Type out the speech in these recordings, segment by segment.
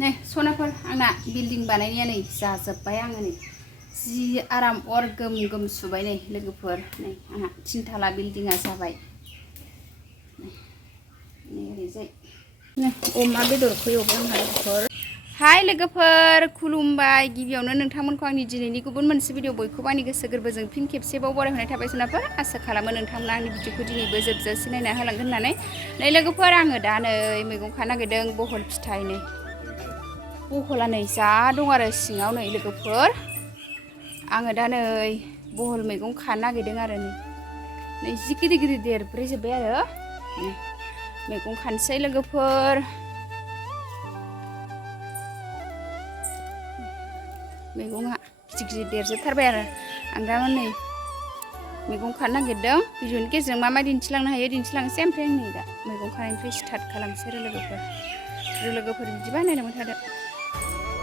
नै सनाफोर आंना बिल्डिं बानायनाया नै जाजोब्बाय आङो नै जि आराम अर गोम गोम सुबाय नै लोगोफोर नै आंहा थिनथाला बिल्डिंआ जाबाय नै ओरैजाय नै अमा बेदरखौ एवबाय आंहा लोगोफोर हाय लोगोफोर खुलुमबाय गिबियावनो नोंथांमोनखौ आंनि दिनैनि गुबुन मोनसे भिडिअ बयखौबो आंनि गोसो गोरबोजों फिन खेबसेबाव बरायहरनाय थाबाय सनाफोर आसा खालामो नोंथांमोना आंनि भिडिअखौ दिनैबो जोबजासे नायना होलांगोन होननानै नै लोगोफोर आङो दा नै मैगं खानो नागिरदों बहल फिथाइ नै बहला नै जा दं आरो सिङाव नै लोगोफोर आङो दा नै बहल मैगं खानो नागिरदों आरो नै जि गिदिर गिदिर देरब्रेजोब्बाय आरो मैगं खानोसै लोगोफोर मैगङा गिदिर गिदिर देरजोबथारबाय आरो आं दा नै मैगं खानो नागिरदों भिडिअनि गेजेरजों मा दिन्थिलांनो हायो दिन्थिलांसै ओमफ्राय आं नै दा मैगं खानायनिफ्राय स्टार्ट खालामसै आरो लोगोफोर बिदिबा नायलांबाय थादो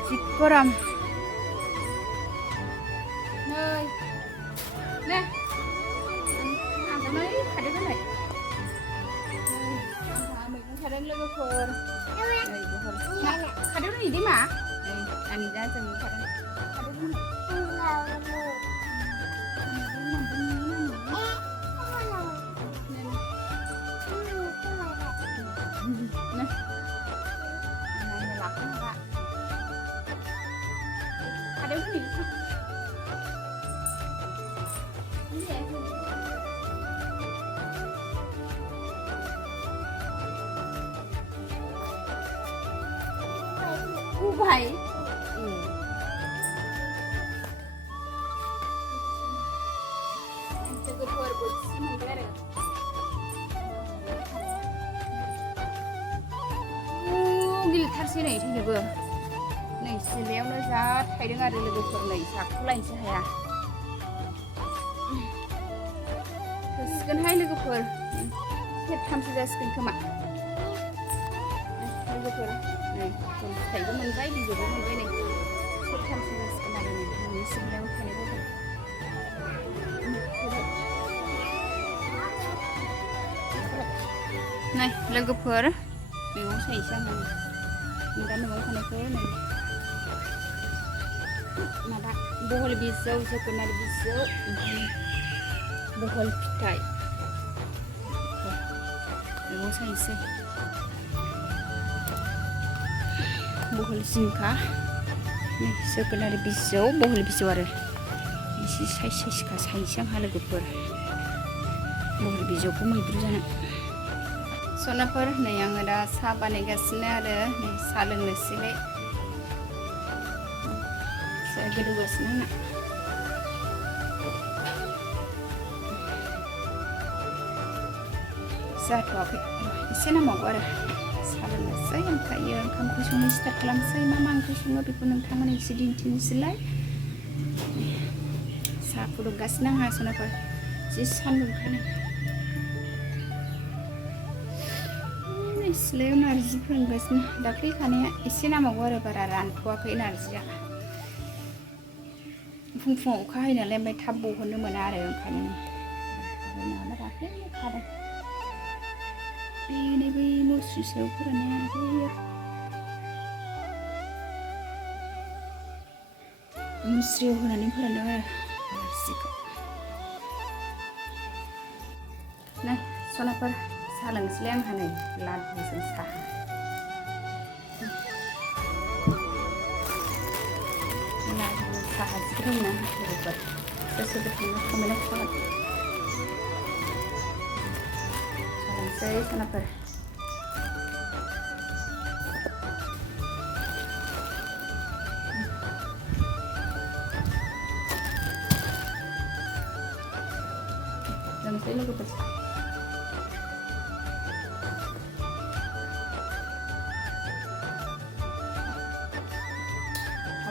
जि गरम नै आजावनानै खादो दोनबाय आंहा मैगं खादों लोगोफोर नै बहल खादो नै दैमा नै आंनि दा जों खादों Bye. गिलिरथारसै नै थैनोबो नै सिलायावनो जा थायदों आरो लोगोफोर नै जाख'लायनोसो हाया थोसिगोनहाय लोगोफोर सेरथामसो जासिगोन खोमा लोगोफोर नै फिथाइबो मोनबाय बिजौबो मोनबाय नै सेरथामसो जासिगोन आरो नै न'नि सिलायाव थानाय बहल नै लोगोफोर मैगं सायनोसै आङो दा मैगं खानायखौ नै माबा बहल बिजौ जोगोनार बिजौ ओमफ्राय बहल फिथाइ मैगं सायनोसै बहल जिंखा नै जोगोनार बिजौ बहल बिजौ आरो एसे साइजखा सायनोसै आंहा लोगोफोर बहल बिजौखौ मैद्रु जानो सनाफोर नै आङो दा साहा बानायगासिनो आरो नै साहा लोंनोसैलाय गोदौगासिनो आंना जाथ'वाखै एसे नांबावगौ आरो साहा लोंनोसै ओमफ्रायो ओंखामखौ संनो स्टार्ट खालामसै मा ओंख्रि सङो बेखौ नोंथांमोन एसे दिन्थिनोसैलाय साहा फुदुंगासिनो आंहा सनाफोर जि सान्दुंखाना सिलायाव नारजि फोरानगासिनो दाख्लै खानाया एसे नांबावगौ आरो बारा रानथ'वाखै नारजिया फुं फुङाव अखा हायो नालाय ओमफ्राय थाब बहननो मोना आरो ओंखायनो नङाबा दाख्लैनो खादों बेनो बै मुस्रि सायाव फोराननाया बैयो मुस्रियाव होनानै फोरानदों आरो नारजिखौ नै सनाफोर साहा लोंसैलाय आंहा नै लादुजों साहा लादु साहा जि गोथाव मोनो लोगोफोर सोर सोर गोथाव मोनो कमेन्टआव खिन्थागोन साहा लोंसै सनाफोर लोंसै लोगोफोर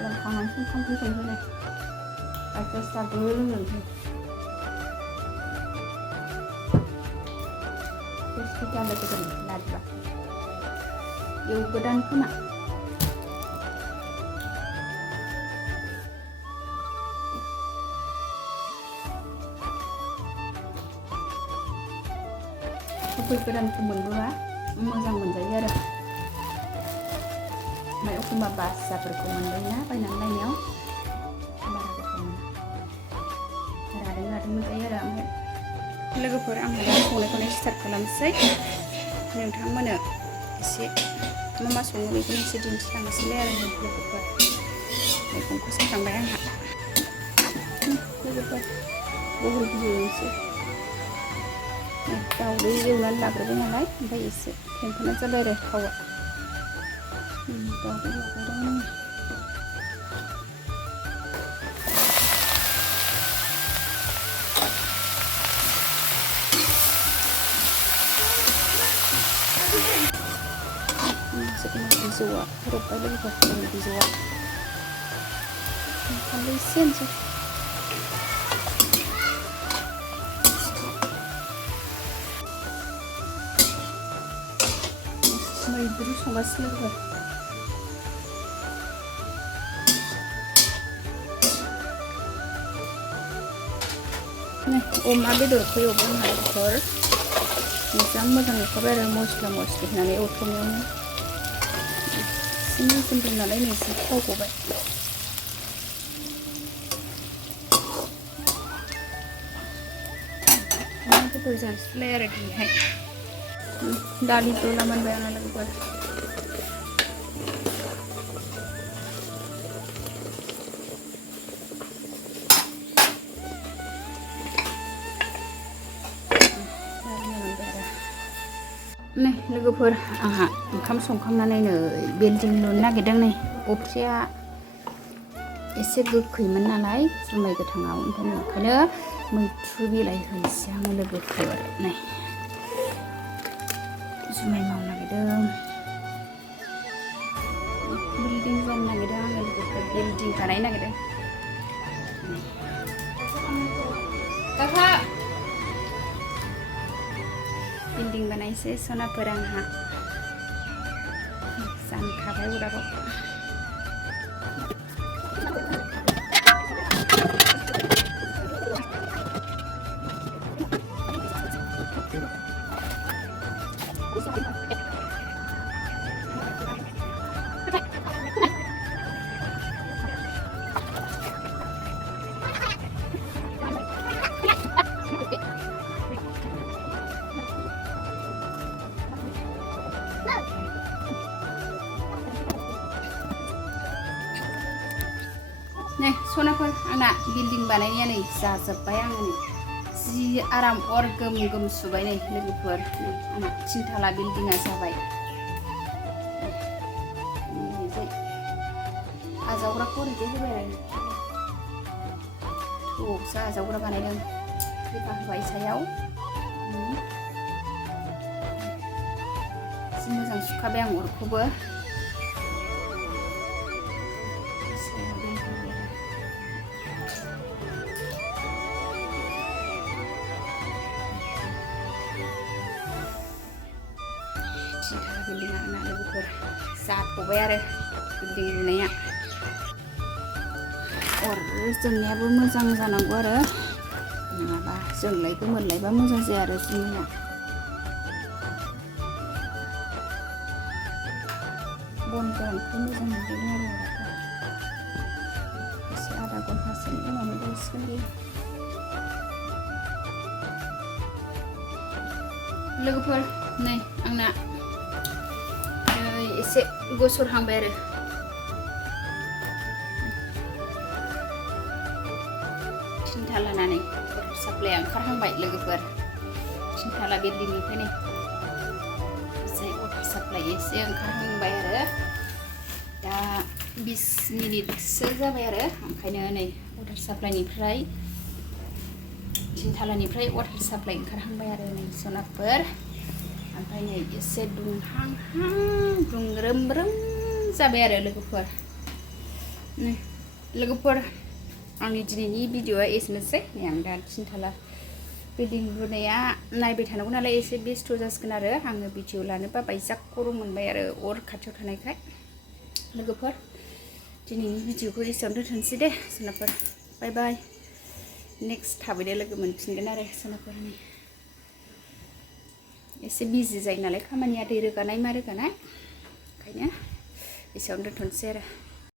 लोंखांनानैसो ओंखाम ओंख्रि संसै नै गाइखेर साहाबो लोंनोसै टेस्टि जानो गोजोन लादुआ एवगोदान खोमा गोदानखौ मोनबोबा मोजां मोनजायो आरो ओमफ्राय एखमबा बासाफोरखौ मोनबायना बायनानै लायनायाव बारा गोथाव मोना रादों मोनजायो आरो ओमफ्राय लोगोफोर आंहा दा संनायखौनो स्टार्ट खालामसै नोंथांमोननो एसे मा सङो बेखौनो एसे दिन्थिलांनोसैलाय आरो लोगोफोर मैगंखौ सायखांबाय आंहा लोगोफोर बहल बिजौ एवनोसै दाउदै एवनानै लाग्रोबाय नालाय ओमफ्राय एसे फेंफोना जाबाय आरो थावा दाउदै लाग्रोदों जोगोनार बिजौआ रबबाय लोगोफोर जोगोनार बिजौआ फानलु एसे होनोसै मैद्रु संगासिनो लोगोफोर अमा बेदरखौ एवबाय आंहा लोगोफोर मोजां एवखाबाय आरो मस्ला मस्लि होनानै एवथ्रमनायावनो एसे मोदोमदों नालाय नै एसे थाव गबाय अमा बेदर जानोसैलाय आरो दिनैहाय दालि जला मोनबाय आंना लोगोफोर नै लोगोफोर आंहा ओंखाम संखांनानै नै बिल्डिं लुनो नागिरदों नै अफ्रिया एसे गोखैमोन नालाय जुमाय गोथाङाव ओंखायनो मैथ्रु बिलाइ होनोसै आङो लोगोफोर नै जुमाय मावनो नागिरदों बिल्डिं जानो नागिरदों आङो लोगोफोर बिल्डिं बानायनो नागिरदों काका बिल्डिं बानायसै सनाफोर आंहा जानखाबाय अराबाव नै सनाफोर आंना बिल्डिं बानायनाया नै जाजोब्बाय आङो नै जि आराम अर गोम गोम सुबाय नै लोगोफोर आंना थिनथाला बिल्डिंआ जाबाय आजावग्राखौ ओरैजाय होबाय आरो थौआवसो आजावग्रा बानायदों पेपार होबाय सायाव जि मोजां सुखाबाय आं अरखौबो बिल्डिंआ आंना लोगोफोर जाथ'बाय आरो बिल्डिं लुनाया अर जोंनायाबो मोजां जानांगौ आरो नङाबा जोंलाय गोमोरलायबा मोजां जाया आरो जोंनिया बन गोरानखौ मोजां मोनदों आरो एसे आधा घन्टासोनि उनावनो दौसिगोन बे लोगोफोर नै आंना एसे गसरहांबाय आरो थिनथालानानै वाटार साप्लाइआ ओंखारहांबाय लोगोफोर थिनथाला बिल्डिंनिफ्रायनो एसे वाटार साप्लाइ एसे ओंखारहांबाय आरो दा 20 मिनिटसो जाबाय आरो ओंखायनो नै वाटार साप्लाइनिफ्राय थिनथालानिफ्राय वाटार साप्लाइ ओंखारहांबाय आरो नै सनाफोर ओमफ्राय नै एसे दुंहांहां दुंग्रोमब्रोम जाबाय आरो लोगोफोर नै लोगोफोर आंनि दिनैनि भिडिअआ एसेनोसै नै आं दा थिनथाला बिल्डिं लुनाया नायबाय थानांगौ नालाय एसे बेस्थ' जासिगोन आरो आङो भिडिअ लानो बाबाय जा गरम मोनबाय आरो अर खाथियाव थानायखाय लोगोफोर दिनैनि भिडिअखौ एसेयावनो दोनथ'नोसै दे सोनाफोर बाय बाय नेक्स्ट थाबैनो लोगो मोनफिनगोन आरो सोनाफोरनि एसे बिजि जायो नालाय खामानिया दै रोगानाय मा रोगानाय ओंखायनो एसेयावनो दोनथ'नोसै आरो